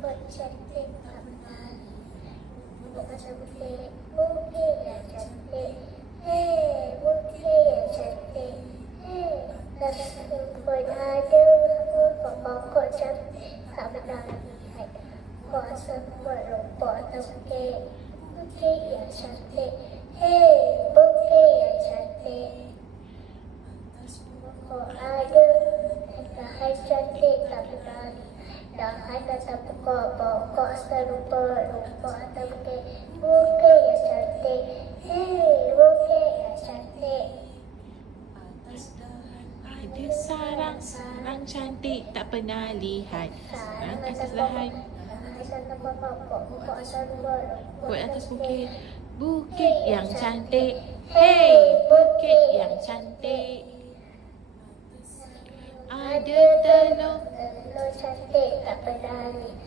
rumput cantik tak pernah. Bukit atas bukit, bukit yang cantik. Hei, bukit yang cantik. Hei, atas rumput ada pokok cantik tak pernah lihat. Kuasa rumput atas bukit, bukit yang cantik. Hei, bukit yang cantik. Pokok ada dahan cantik tak pernah lihat. Dahan atas pokok atas rumput atas bukit, bukit yang cantik. Hei, bukit yang cantik. Ada sarang cantik tak pernah lihat. Sarang atas dahan, Pokok atas rumput buat atas bukit, bukit yang cantik. Hei, bukit yang cantik. Ada telur cantik tak pernah lihat.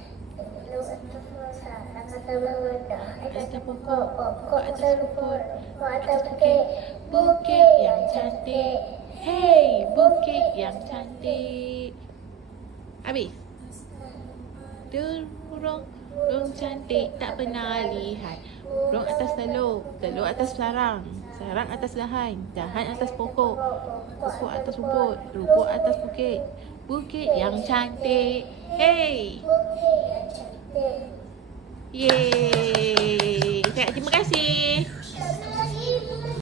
Telur atas atas pokok atas rumput atas bukit, bukit yang cantik. Hei, bukit yang cantik. Habis. Burung cantik tak pernah lihat. Burung atas telur, telur atas sarang, sarang atas dahan, dahan atas pokok, pokok atas rumput, rumput atas bukit, bukit yang cantik. Hey! bukit yang cantik. Yeay! Terima kasih.